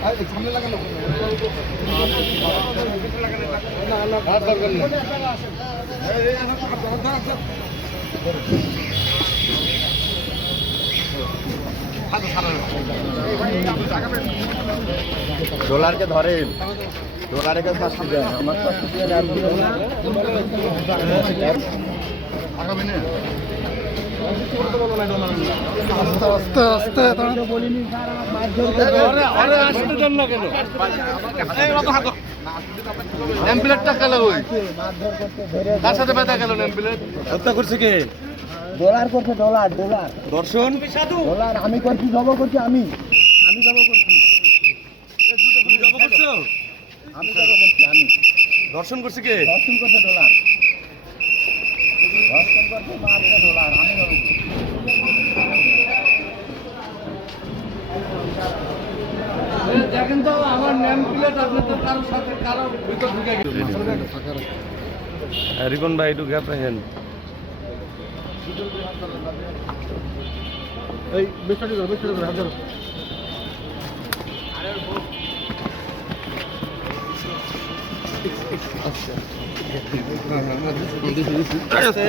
সামনে লাগানো ডলারকে ধরেন, ডলারকে ফাঁসি দেন, আমার ফাঁসি দেন। আস্তে আস্তে বলিনি নেমপ্লেটটা গেল ওই তার সাথে ব্যথা গেল নেমপ্লেট হত্যা করছে কে? ডলার করছে ডলার ডলার দর্শন ডলার আমি করছি জব করছি আমি জব করছি তুমি জব করছো? আমি জব করছি আমি দর্শন করছে কে? দর্শন করছে ডলার দর্শন করছে মারছে ডলার আমি জব করছি দেখেন তো আমার নেম প্লেট আপনাদের কারোর সাথে কারোর ভিতর ঢুকে গেছে। রিপন ভাই একটু গ্যাপ রাখেন। এই বেস্টারি হাত ধরো আচ্ছা